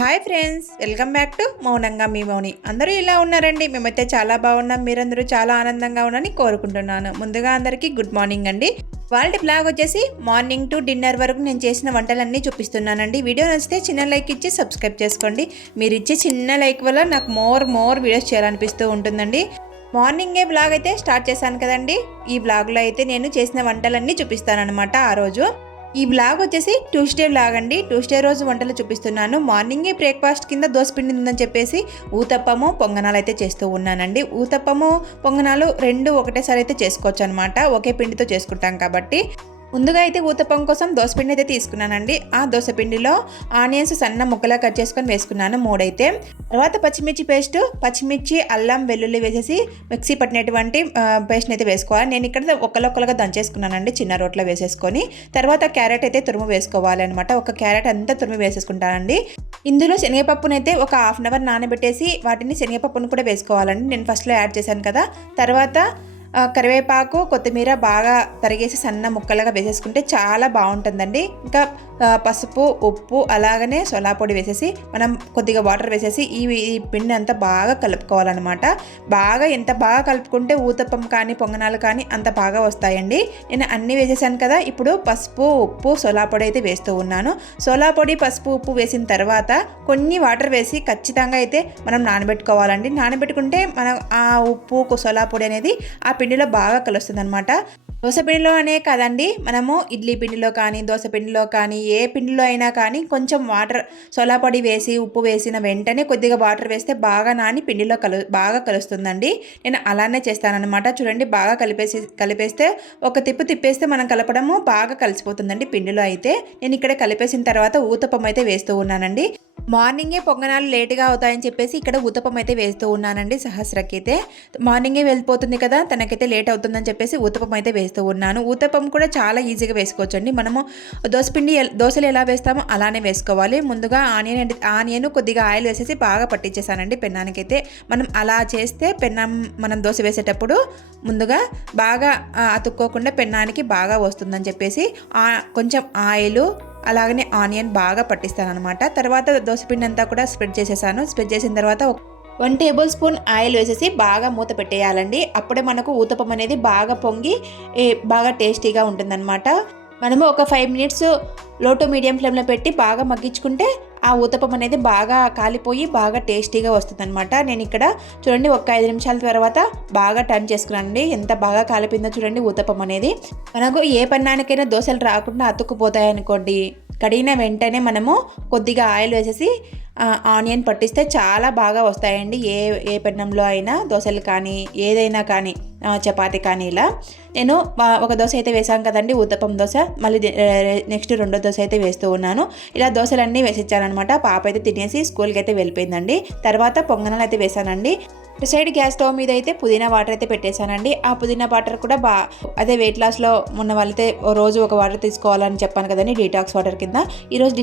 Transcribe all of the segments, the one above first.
Hi friends, welcome back to మౌనంగా మీ మౌని. అందరూ ఇలా ఉన్నారండి. మేమైతే చాలా బాగున్నాం. మీరందరూ చాలా ఆనందంగా ఉన్నారని కోరుకుంటున్నాను. ముందుగా అందరికీ గుడ్ మార్నింగ్ అండి. వాళ్ళ బ్లాగ్ వచ్చేసి మార్నింగ్ టు డిన్నర్ వరకు నేను చేసిన వంటలన్నీ చూపిస్తున్నానండి. వీడియో నచ్చితే చిన్న లైక్ ఇచ్చి సబ్స్క్రైబ్ చేసుకోండి. మీరు ఇచ్చే చిన్న లైక్ వల్ల నాకు మోర్ వీడియోస్ చేయాలనిపిస్తూ ఉంటుందండి. మార్నింగే బ్లాగ్ అయితే స్టార్ట్ చేశాను కదండి. ఈ బ్లాగ్లో అయితే నేను చేసిన వంటలన్నీ చూపిస్తానన్నమాట. ఆ రోజు ఈ బ్లాగ్ వచ్చేసి ట్యూస్డే బ్లాగ్ అండి. ట్యూస్డే రోజు వంటలు చూపిస్తున్నాను. మార్నింగే బ్రేక్ఫాస్ట్ కింద దోసపిండి ఉందని చెప్పేసి ఊతప్పము పొంగనాలు అయితే చేస్తూ ఉన్నానండి. ఊతప్పము పొంగనాలు రెండు ఒకటేసారి అయితే చేసుకోవచ్చు అనమాట. ఒకే పిండితో చేసుకుంటాం కాబట్టి. ముందుగా అయితే ఊతప్పం కోసం దోసపిండి అయితే తీసుకున్నానండి. ఆ దోసపిండిలో ఆనియన్స్ సన్న ముక్కలా కట్ చేసుకొని వేసుకున్నాను 3 అయితే. తర్వాత పచ్చిమిర్చి పేస్ట్, పచ్చిమిర్చి అల్లం వెల్లుల్లి వేసేసి మిక్సీ పట్టినటువంటి పేస్ట్ని అయితే వేసుకోవాలి. నేను ఇక్కడ ఒక్కలొక్కలుగా దంచేసుకున్నానండి చిన్న రోట్లో వేసేసుకొని. తర్వాత క్యారెట్ అయితే తురుము వేసుకోవాలి అనమాట. ఒక క్యారెట్ అంతా తురుము వేసేసుకుంటానండి. ఇందులో శనగపప్పునైతే ఒక హాఫ్ అన్ అవర్ నానబెట్టేసి వాటిని శనగపప్పును కూడా వేసుకోవాలండి. నేను ఫస్ట్లో యాడ్ చేశాను కదా. తర్వాత కరివేపాకు, కొత్తిమీర బాగా తరిగేసి సన్న ముక్కలుగా వేసేసుకుంటే చాలా బాగుంటుందండి. ఇంకా పసుపు, ఉప్పు, అలాగనే సోలా పొడి వేసేసి మనం కొద్దిగా వాటర్ వేసేసి ఈ పిండి అంతా బాగా కలుపుకోవాలన్నమాట. ఎంత బాగా కలుపుకుంటే ఊతప్పం కానీ పొంగనాలు కానీ అంత బాగా వస్తాయండి. నేను అన్నీ వేసేసాను కదా. ఇప్పుడు పసుపు, ఉప్పు, సోలా పొడి అయితే వేస్తూ ఉన్నాను. సోలా పొడి, పసుపు, ఉప్పు వేసిన తర్వాత కొన్ని వాటర్ వేసి ఖచ్చితంగా అయితే మనం నానబెట్టుకోవాలండి. నానబెట్టుకుంటే మనం ఆ ఉప్పు, సోలా పొడి అనేది ఆ పిండిలో బాగా కలుస్తుంది అనమాట. దోసపిండిలో అనే కాదండి, మనము ఇడ్లీ పిండిలో కానీ దోశ పిండిలో కానీ ఏ పిండిలో అయినా కానీ కొంచెం వాటర్ సోలా పొడి వేసి ఉప్పు వేసిన వెంటనే కొద్దిగా వాటర్ వేస్తే బాగా నాని పిండిలో బాగా కలుస్తుందండి. నేను అలానే చేస్తానన్నమాట. చూడండి, బాగా కలిపేస్తే ఒక తిప్పేస్తే మనం కలపడము బాగా కలిసిపోతుందండి పిండిలో అయితే. నేను ఇక్కడ కలిపేసిన తర్వాత ఊతప్పం అయితే వేస్తూ ఉన్నానండి. మార్నింగే పొంగనాలు లేటుగా అవుతాయని చెప్పేసి ఇక్కడ ఊతప్పం అయితే వేస్తూ ఉన్నానండి. సహస్రకి అయితే మార్నింగే వెళ్ళిపోతుంది కదా, తనకైతే లేట్ అవుతుందని చెప్పేసి ఊతప్పం అయితే వేస్తూ ఉన్నాను. ఊతప్పం కూడా చాలా ఈజీగా వేసుకోవచ్చండి. మనము దోశలు ఎలా వేస్తామో అలానే వేసుకోవాలి. ముందుగా ఆనియన్ కొద్దిగా ఆయిల్ వేసేసి బాగా పట్టించేసానండి పెన్నానికైతే. మనం అలా చేస్తే మనం దోశ వేసేటప్పుడు ముందుగా బాగా అతుక్కోకుండా పెన్నానికి బాగా వస్తుందని చెప్పేసి కొంచెం ఆయిల్ అలాగనే ఆనియన్ బాగా పట్టిస్తాను అనమాట. తర్వాత దోసపిండి అంతా కూడా స్ప్రెడ్ చేసేసాను. స్ప్రెడ్ చేసిన తర్వాత 1 టేబుల్ స్పూన్ ఆయిల్ వేసేసి బాగా మూత పెట్టేయాలండి. అప్పుడే మనకు ఊతప్పం అనేది బాగా పొంగి బాగా టేస్టీగా ఉంటుందన్నమాట. మనము ఒక 5 మినిట్స్ లో టు మీడియం ఫ్లేమ్లో పెట్టి బాగా మగ్గించుకుంటే ఆ ఊతప్పం అనేది బాగా కాలిపోయి బాగా టేస్టీగా వస్తుందన్నమాట. నేను ఇక్కడ చూడండి ఒక 5 నిమిషాల తర్వాత బాగా టర్న్ చేసుకున్నానండి. ఎంత బాగా కాలిపోయిందో చూడండి ఊతప్పం అనేది. మనకు ఏ పన్నానికైనా దోశలు రాకుండా అతుక్కుపోతాయి అనుకోండి, కడిగిన వెంటనే మనము కొద్దిగా ఆయిల్ వేసేసి ఆనియన్ పట్టిస్తే చాలా బాగా వస్తాయండి. ఏ పెన్నంలో అయినా దోశలు కానీ ఏదైనా కానీ చపాతీ కానీ. ఇలా నేను ఒక దోశ అయితే వేసాను కదండి, ఊతప్పం దోశ. మళ్ళీ నెక్స్ట్ 2వ దోశ అయితే వేస్తూ ఉన్నాను. ఇలా దోశలన్నీ వేసిచ్చానమాట. పాప అయితే తినేసి స్కూల్కి అయితే వెళ్ళిపోయిందండి. తర్వాత పొంగనాలు అయితే వేసానండి. ఇటు సైడ్ గ్యాస్ స్టవ్ మీద అయితే పుదీనా వాటర్ అయితే పెట్టేశానండి. ఆ పుదీనా వాటర్ కూడా అదే వెయిట్ లాస్లో ఉన్న వాళ్ళైతే రోజు ఒక వాటర్ తీసుకోవాలని చెప్పాను కదండి, డీటాక్స్ వాటర్ కింద. ఈరోజు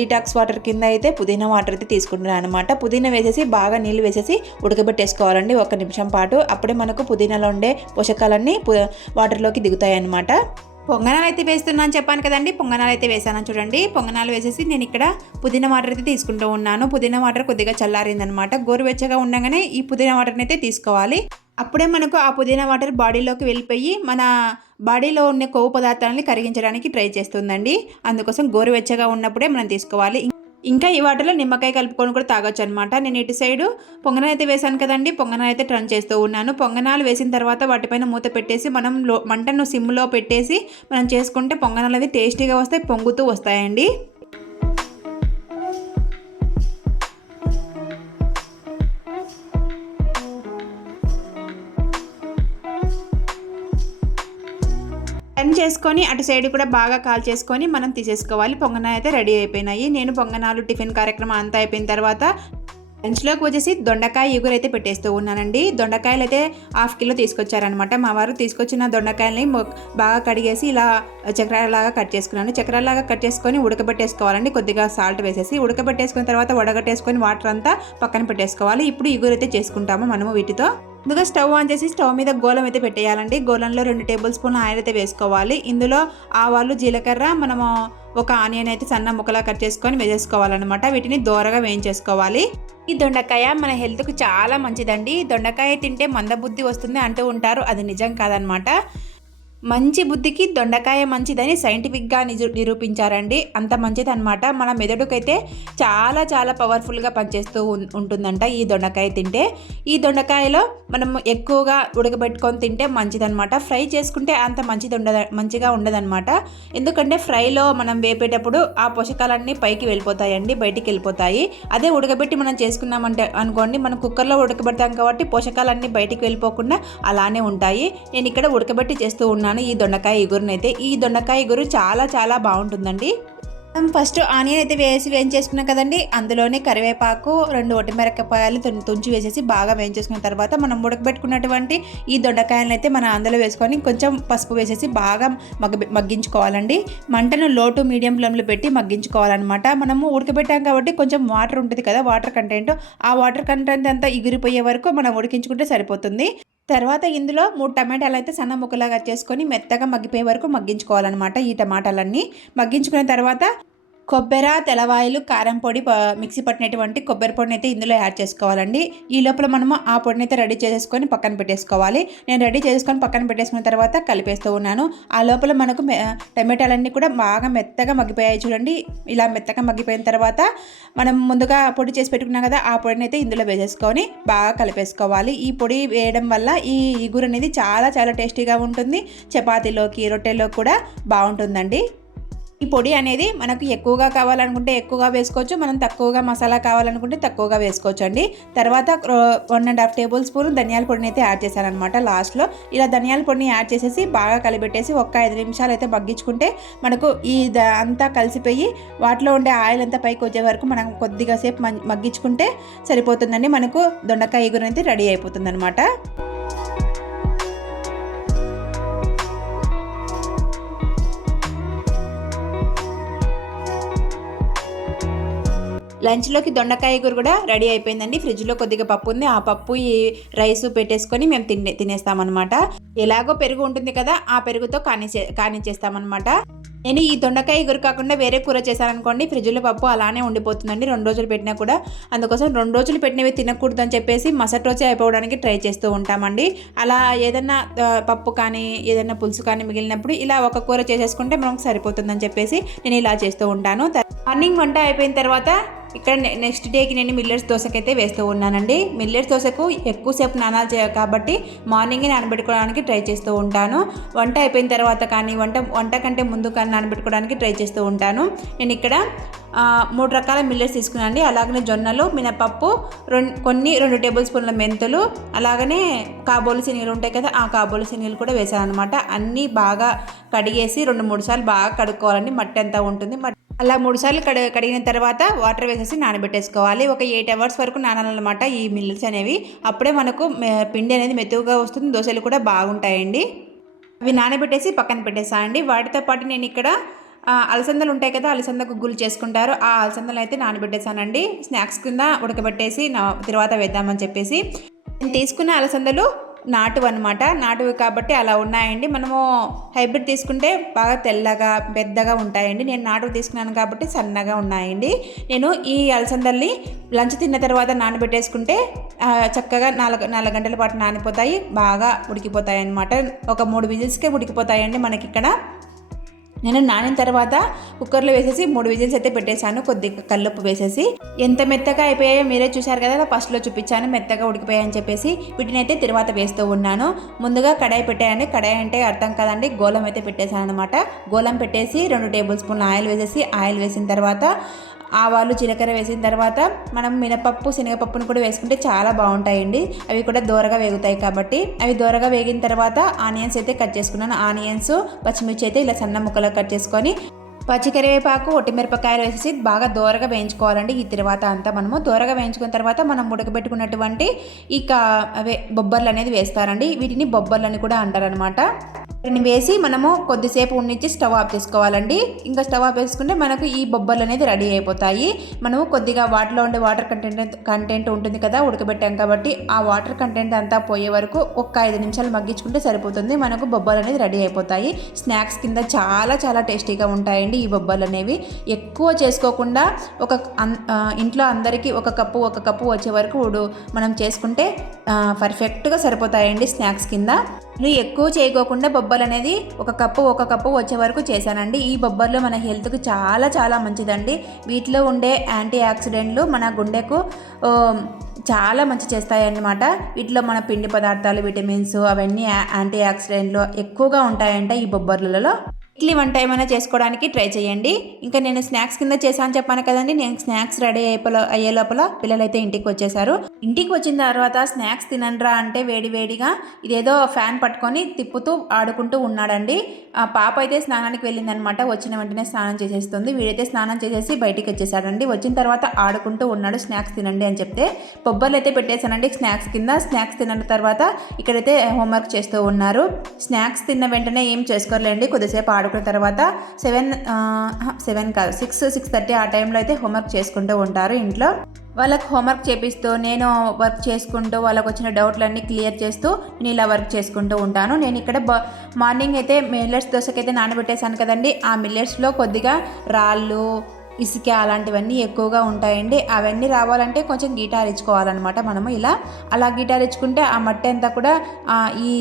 డీటాక్స్ వాటర్ కింద అయితే పుదీనా వాటర్ అయితే తీసుకుంటున్నాను అనమాట. పుదీనా వేసేసి బాగా నీళ్ళు వేసేసి ఉడకబెట్టేసుకోవాలండి 1 నిమిషం పాటు. అప్పుడే మనకు పుదీనాలో ఉండే పోషకాలన్నీ వాటర్లోకి దిగుతాయి అన్నమాట. పొంగనాలు అయితే వేస్తున్నాను చెప్పాను కదండి. పొంగనాలు అయితే వేసాను చూడండి. పొంగనాలు వేసేసి నేను ఇక్కడ పుదీనా వాటర్ అయితే తీసుకుంటూ ఉన్నాను. పుదీనా వాటర్ కొద్దిగా చల్లారిందనమాట. గోరువెచ్చగా ఉండగానే ఈ పుదీనా వాటర్ని అయితే తీసుకోవాలి. అప్పుడే మనకు ఆ పుదీనా వాటర్ బాడీలోకి వెళ్ళిపోయి మన బాడీలో ఉన్న కొవ్వు పదార్థాలని కరిగించడానికి ట్రై చేస్తుందండి. అందుకోసం గోరువెచ్చగా ఉన్నప్పుడే మనం తీసుకోవాలి. ఇంకా ఈ వాటర్లో నిమ్మకాయ కలుపుకొని కూడా తాగొచ్చు అనమాట. నేను ఇటు సైడు పొంగనాలు అయితే వేసాను కదండి. పొంగనాలు అయితే టర్న్ చేస్తూ ఉన్నాను. పొంగనాలు వేసిన తర్వాత వాటిపైన మూత పెట్టేసి మనం మంటను సిమ్లో పెట్టేసి మనం చేసుకుంటే పొంగనాలు అయితే టేస్టీగా వస్తాయి, పొంగుతూ వస్తాయండి. టర్న్ చేసుకొని అటు సైడ్ కూడా బాగా కాల్ చేసుకొని మనం తీసేసుకోవాలి. పొంగనాలు అయితే రెడీ అయిపోయినాయి. నేను పొంగనాలు టిఫిన్ కార్యక్రమం అంతా అయిపోయిన తర్వాత లంచ్లోకి వచ్చేసి దొండకాయ ఇగురు అయితే పెట్టేస్తూ ఉన్నానండి. దొండకాయలు అయితే 1/2 కిలో తీసుకొచ్చారనమాట. మా వారు తీసుకొచ్చిన దొండకాయలని బాగా కడిగేసి ఇలా చక్రాలాగా కట్ చేసుకున్నాను. చక్రాలాగా కట్ చేసుకొని ఉడకబెట్టేసుకోవాలండి. కొద్దిగా సాల్ట్ వేసేసి ఉడకబెట్టేసుకున్న తర్వాత వడగట్టేసుకొని వాటర్ అంతా పక్కన పెట్టేసుకోవాలి. ఇప్పుడు ఇగురు అయితే చేసుకుంటాము మనము వీటితో. ముందుగా స్టవ్ ఆన్ చేసి స్టవ్ మీద గోలం అయితే పెట్టేయాలండి. గోలంలో 2 టేబుల్ స్పూన్ల ఆయిల్ అయితే వేసుకోవాలి. ఇందులో ఆవాలు, జీలకర్ర, మనము ఒక ఆనియన్ అయితే సన్న ముక్కలా కట్ చేసుకొని వేసేసుకోవాలన్నమాట. వీటిని దోరగా వేయించేసుకోవాలి. ఈ దొండకాయ మన హెల్త్కు చాలా మంచిదండి. దొండకాయ తింటే మందబుద్ధి వస్తుంది అంటూ ఉంటారు, అది నిజం కాదనమాట. మంచి బుద్ధికి దొండకాయ మంచిదని సైంటిఫిక్గా నిరూపించారండి. అంత మంచిది అనమాట. మన మెదడుకైతే చాలా చాలా పవర్ఫుల్గా పనిచేస్తూ ఉంటుందంట ఈ దొండకాయ తింటే. ఈ దొండకాయలో మనం ఎక్కువగా ఉడకబెట్టుకొని తింటే మంచిదనమాట. ఫ్రై చేసుకుంటే అంత మంచిగా ఉండదన్నమాట. ఎందుకంటే ఫ్రైలో మనం వేపేటప్పుడు ఆ పోషకాలన్నీ పైకి వెళ్ళిపోతాయండి, బయటికి వెళ్ళిపోతాయి. అదే ఉడకబెట్టి మనం చేసుకున్నామంటే అనుకోండి, మనం కుక్కర్లో ఉడకబెడతాం కాబట్టి పోషకాలన్నీ బయటికి వెళ్ళిపోకుండా అలానే ఉంటాయి. నేను ఇక్కడ ఉడకబెట్టి చేస్తూ ఉన్నాను ఈ దొండకాయ ఇగురునైతే. ఈ దొండకాయ ఇగురు చాలా చాలా బాగుంటుందండి. ఫస్ట్ ఆనియన్ అయితే వేయించేసుకున్నాం కదండి. అందులోనే కరివేపాకు, 2 ఒట్టిమిరపకాయలు తుంచి వేసేసి బాగా వేయించేసుకున్న తర్వాత మనం ఉడకబెట్టుకున్నటువంటి ఈ దొండకాయలను అయితే మనం అందులో వేసుకొని కొంచెం పసుపు వేసేసి బాగా మగ్గించుకోవాలండి. మంటను లో టు మీడియం ఫ్లేమ్లో పెట్టి మగ్గించుకోవాలన్నమాట. మనము ఉడకబెట్టాం కాబట్టి కొంచెం వాటర్ ఉంటుంది కదా, వాటర్ కంటెంట్, ఆ వాటర్ కంటెంట్ అంతా ఎగిరిపోయే వరకు మనం ఉడికించుకుంటే సరిపోతుంది. తర్వాత ఇందులో 3 టమాటాలు అయితే సన్న ముక్కలాగా చేసుకొని మెత్తగా మగ్గిపోయే వరకు మగ్గించుకోవాలన్నమాట. ఈ టమాటాలన్నీ మగ్గించుకున్న తర్వాత కొబ్బరి, తెల్లవాయలు, కారం పొడి, మిక్సీ పట్టినటువంటి కొబ్బరి పొడిని అయితే ఇందులో యాడ్ చేసుకోవాలండి. ఈ లోపల మనము ఆ పొడిని అయితే రెడీ చేసేసుకొని పక్కన పెట్టేసుకోవాలి. నేను రెడీ చేసుకొని పక్కన పెట్టేసుకున్న తర్వాత కలిపేస్తూ ఉన్నాను. ఆ లోపల మనకు టమాటాలన్నీ కూడా బాగా మెత్తగా మగ్గిపోయాయి చూడండి. ఇలా మెత్తగా మగ్గిపోయిన తర్వాత మనం ముందుగా పొడి చేసి పెట్టుకున్నాం కదా, ఆ పొడిని అయితే ఇందులో వేసేసుకొని బాగా కలిపేసుకోవాలి. ఈ పొడి వేయడం వల్ల ఈ ఇగురు అనేది చాలా చాలా టేస్టీగా ఉంటుంది. చపాతీలోకి, రొట్టెలోకి కూడా బాగుంటుందండి. ఈ పొడి అనేది మనకు ఎక్కువగా కావాలనుకుంటే ఎక్కువగా వేసుకోవచ్చు, మనం తక్కువగా మసాలా కావాలనుకుంటే తక్కువగా వేసుకోవచ్చు అండి. తర్వాత 1.5 టేబుల్ స్పూన్ ధనియాల పొడిని అయితే యాడ్ చేశాను అనమాట లాస్ట్లో. ఇలా ధనియాల పొడిని యాడ్ చేసేసి బాగా కలిపెట్టేసి 5 నిమిషాలు అయితే మగ్గించుకుంటే మనకు అంతా కలిసిపోయి వాటిలో ఉండే ఆయిల్ అంతా పైకి వచ్చే వరకు మనం కొద్దిగా సేపు మగ్గించుకుంటే సరిపోతుందండి. మనకు దొండకాయ ఇగురు అయితే రెడీ అయిపోతుంది అనమాట. లంచ్లోకి దొండకాయ కూర కూడా రెడీ అయిపోయిందండి. ఫ్రిడ్జ్లో కొద్దిగా పప్పు ఉంది, ఆ పప్పు ఈ రైస్ పెట్టేసుకొని మేము తినేస్తామన్నమాట. ఎలాగో పెరుగు ఉంటుంది కదా, ఆ పెరుగుతో కానిచ్చేస్తామన్నమాట. నేను ఈ దొండకాయ ఇగురు కాకుండా వేరే కూర చేశాననుకోండి, ఫ్రిడ్జ్లో పప్పు అలానే ఉండిపోతుందండి 2 రోజులు పెట్టినా కూడా. అందుకోసం 2 రోజులు పెట్టినవి తినకూడదు అని చెప్పేసి మరుసటి రోజే అయిపోవడానికి ట్రై చేస్తూ ఉంటామండి. అలా ఏదైనా పప్పు కానీ ఏదైనా పులుసు కానీ మిగిలినప్పుడు ఇలా ఒక కూర చేసేసుకుంటే మనకు సరిపోతుందని చెప్పేసి నేను ఇలా చేస్తూ ఉంటాను. మార్నింగ్ వంట అయిపోయిన తర్వాత ఇక్కడ నెక్స్ట్ డేకి నేను మిల్లెట్స్ దోశకైతే వేస్తూ ఉన్నానండి. మిల్లెట్స్ దోశకు ఎక్కువసేపు నానాలు కాబట్టి మార్నింగే నానబెట్టుకోవడానికి ట్రై చేస్తూ ఉంటాను. వంట అయిపోయిన తర్వాత కానీ వంట కంటే ముందు కానీ నానబెట్టుకోవడానికి ట్రై చేస్తూ ఉంటాను. నేను ఇక్కడ 3 రకాల మిల్లెట్స్ తీసుకున్నానండి. అలాగనే జొన్నలు, మినపప్పు, 2 టేబుల్ స్పూన్ల మెంతులు, అలాగనే కాబోలు శనగలు ఉంటాయి కదా, ఆ కాబోలు శనగలు కూడా వేసాను అనమాట. అన్నీ బాగా కడిగేసి 2-3 సార్లు బాగా కడుక్కోవాలండి, మట్టి అంతా ఉంటుంది. అలా 3 సార్లు కడిగిన తర్వాత వాటర్ వేసేసి నానబెట్టేసుకోవాలి. ఒక 8 అవర్స్ వరకు నానాలన్నమాట ఈ మిల్లెట్స్ అనేవి. అప్పుడే మనకు పిండి అనేది మెతువుగా వస్తుంది, దోశలు కూడా బాగుంటాయండి. అవి నానబెట్టేసి పక్కన పెట్టేసానండి. వాటితో పాటు నేను ఇక్కడ అలసందలు ఉంటాయి కదా, అలసంద గుగ్గులు చేసుకుంటారు, ఆ అలసందలు అయితే నానబెట్టేసానండి. స్నాక్స్ కింద ఉడకబెట్టేసి తర్వాత వేద్దామని చెప్పేసి. నేను తీసుకున్న అలసందలు నాటువి అనమాట. నాటువి కాబట్టి అలా ఉన్నాయండి. మనము హైబ్రిడ్ తీసుకుంటే బాగా తెల్లగా పెద్దగా ఉంటాయండి. నేను నాటువి తీసుకున్నాను కాబట్టి సన్నగా ఉన్నాయండి. నేను ఈ అలసందల్ని లంచ్ తిన్న తర్వాత నానబెట్టేసుకుంటే చక్కగా 4 గంటల పాటు నానిపోతాయి, బాగా ఉడికిపోతాయి అన్నమాట. ఒక 3 విజిల్స్కే ఉడికిపోతాయండి మనకి ఇక్కడ. నేను నానిన తర్వాత కుక్కర్లో వేసేసి 3 విజిల్స్ అయితే పెట్టేశాను, కొద్దిగా కల్లుప్పు వేసేసి. ఎంత మెత్తగా అయిపోయాయో మీరే చూశారు కదా, ఫస్ట్లో చూపించాను మెత్తగా ఉడికిపోయాయని చెప్పేసి. వీటిని అయితే తర్వాత వేస్తూ ఉన్నాను. ముందుగా కడాయి పెట్టాయండి. కడాయి అంటే అర్థం కదండి, గోలం అయితే పెట్టేశాను అనమాట. గోలం పెట్టేసి 2 టేబుల్ స్పూన్ల ఆయిల్ వేసేసి, ఆయిల్ వేసిన తర్వాత ఆవాలు, జీలకర్ర వేసిన తర్వాత మనం మినపప్పు, శనగపప్పును కూడా వేసుకుంటే చాలా బాగుంటాయండి. అవి కూడా దోరగా వేగుతాయి కాబట్టి. అవి దోరగా వేగిన తర్వాత ఆనియన్స్ అయితే కట్ చేసుకున్నాను. ఆనియన్స్, పచ్చిమిర్చి అయితే ఇలా సన్న ముక్కలు కట్ చేసుకొని పచ్చికరివేపాకు ఒట్టిమిరపకాయలు వేసేసి బాగా దోరగా వేయించుకోవాలండి. ఈ తర్వాత అంతా మనము దోరగా వేయించుకున్న తర్వాత మనం ఉడకబెట్టుకున్నటువంటి ఇక అవే బొబ్బర్లు అనేది వేస్తారండి. వీటిని బొబ్బర్లని కూడా అంటారనమాట. వీటిని వేసి మనము కొద్దిసేపు ఉండించి స్టవ్ ఆఫ్ చేసుకోవాలండి. ఇంకా స్టవ్ ఆఫ్ వేసుకుంటే మనకు ఈ బొబ్బర్లు అనేది రెడీ అయిపోతాయి. మనము కొద్దిగా వాటిలో ఉండే వాటర్ కంటెంట్ ఉంటుంది కదా, ఉడకబెట్టాం కాబట్టి ఆ వాటర్ కంటెంట్ అంతా పోయే వరకు ఒక 5 నిమిషాలు మగ్గించుకుంటే సరిపోతుంది. మనకు బొబ్బర్లు అనేది రెడీ అయిపోతాయి. స్నాక్స్ కింద చాలా చాలా టేస్టీగా ఉంటాయండి ఈ బొబ్బర్లు అనేవి. ఎక్కువ చేసుకోకుండా ఇంట్లో అందరికీ ఒక కప్పు వచ్చే వరకు మనం చేసుకుంటే పర్ఫెక్ట్గా సరిపోతాయండి స్నాక్స్ కింద. నేను ఎక్కువ చేయకోకుండా బొబ్బర్లు అనేది ఒక కప్పు వచ్చే వరకు చేశానండి. ఈ బొబ్బర్లు మన హెల్త్కి చాలా చాలా మంచిదండి. వీటిలో ఉండే యాంటీ ఆక్సిడెంట్లు మన గుండెకు చాలా మంచి చేస్తాయన్నమాట. వీటిలో మన పిండి పదార్థాలు, విటమిన్స్ అవన్నీ యాంటీ ఆక్సిడెంట్లు ఎక్కువగా ఉంటాయంట ఈ బొబ్బర్లలో. ఇడ్లీ వంట ఏమైనా చేసుకోవడానికి ట్రై చేయండి. ఇంకా నేను స్నాక్స్ కింద చేశాను చెప్పాను కదండి. నేను స్నాక్స్ రెడీ అయ్యే లోపల పిల్లలైతే ఇంటికి వచ్చేసారు. ఇంటికి వచ్చిన తర్వాత స్నాక్స్ తినండ్రా అంటే వేడివేడిగా ఇదేదో ఫ్యాన్ పట్టుకొని తిప్పుతూ ఆడుకుంటూ ఉన్నాడండి. ఆ పాప అయితే స్నానానికి వెళ్ళిందనమాట. వచ్చిన వెంటనే స్నానం చేసేస్తుంది. వీడైతే స్నానం చేసేసి బయటికి వచ్చేసాడండి. వచ్చిన తర్వాత ఆడుకుంటూ ఉన్నాడు. స్నాక్స్ తినండి అని చెప్తే బొబ్బర్లు అయితే పెట్టేశానండి స్నాక్స్ కింద. స్నాక్స్ తిన్న తర్వాత ఇక్కడైతే హోంవర్క్ చేస్తూ ఉన్నారు. స్నాక్స్ తిన్న వెంటనే ఏం చేసుకోలేండి, కొద్దిసేపు ఆడుకున్న తర్వాత 6:30 ఆ టైంలో అయితే హోంవర్క్ చేసుకుంటూ ఉంటారు ఇంట్లో. వాళ్ళకి హోంవర్క్ చేపిస్తూ నేను వర్క్ చేసుకుంటూ వాళ్ళకి వచ్చిన డౌట్లన్నీ క్లియర్ చేస్తూ నేను ఇలా వర్క్ చేసుకుంటూ ఉంటాను. నేను ఇక్కడ మార్నింగ్ అయితే మిల్లెట్స్ దోశకైతే నానబెట్టేశాను కదండి. ఆ మిల్లెట్స్లో కొద్దిగా రాళ్ళు, ఇసుక అలాంటివన్నీ ఎక్కువగా ఉంటాయండి. అవన్నీ రావాలంటే కొంచెం గీటారించుకోవాలన్నమాట. మనము అలా గీటారించుకుంటే ఆ మట్టి అంతా కూడా ఈ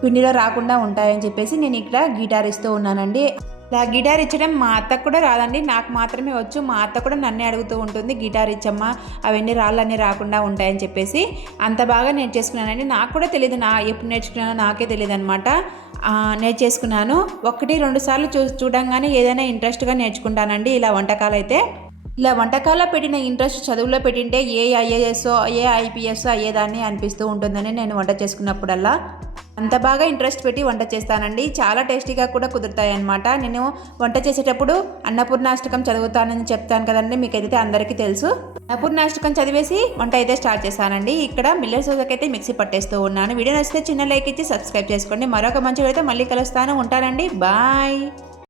పిండిలో రాకుండా ఉంటాయని చెప్పేసి నేను ఇక్కడ గీటారిస్తూ ఉన్నానండి. ఇలా గిటార్ ఇచ్చడం మా అత్తకు కూడా రాదండి, నాకు మాత్రమే వచ్చు. మా అత్త కూడా నన్నే అడుగుతూ ఉంటుంది, గిటార్ ఇచ్చమ్మా అవన్నీ రాళ్ళన్నీ రాకుండా ఉంటాయని చెప్పేసి. అంత బాగా నేర్చేసుకున్నానండి. నాకు కూడా తెలియదు, ఎప్పుడు నేర్చుకున్నానో నాకే తెలియదు అనమాట. నేర్చేసుకున్నాను. 1-2 సార్లు చూడంగానే ఏదైనా ఇంట్రెస్ట్గా నేర్చుకుంటానండి ఇలా వంటకాలు అయితే. ఇలా వంటకాల్లో పెట్టిన ఇంట్రెస్ట్ చదువులో పెట్టింటే ఏ ఐఏఎస్ ఏ ఐపీఎస్ అయ్యేదాన్ని అనిపిస్తూ ఉంటుందని నేను వంట చేసుకున్నప్పుడల్లా అంత బాగా ఇంట్రెస్ట్ పెట్టి వంట చేస్తానండి. చాలా టేస్టీగా కూడా కుదురుతాయి అన్నమాట. నేను వంట చేసేటప్పుడు అన్నపూర్ణాష్టకం చదువుతానని చెప్తాను కదండి, మీకైతే అందరికీ తెలుసు. అన్నపూర్ణాష్టకం చదివేసి వంట అయితే స్టార్ట్ చేశానండి. ఇక్కడ మిల్లెట్స్ దోశకైతే మిక్సీ పట్టేస్తూ ఉన్నాను. వీడియో నచ్చితే చిన్న లైక్ ఇచ్చి సబ్స్క్రైబ్ చేసుకోండి. మరొక మంచి వీడియోతో మళ్ళీ కలుస్తాను. ఉంటానండి, బాయ్.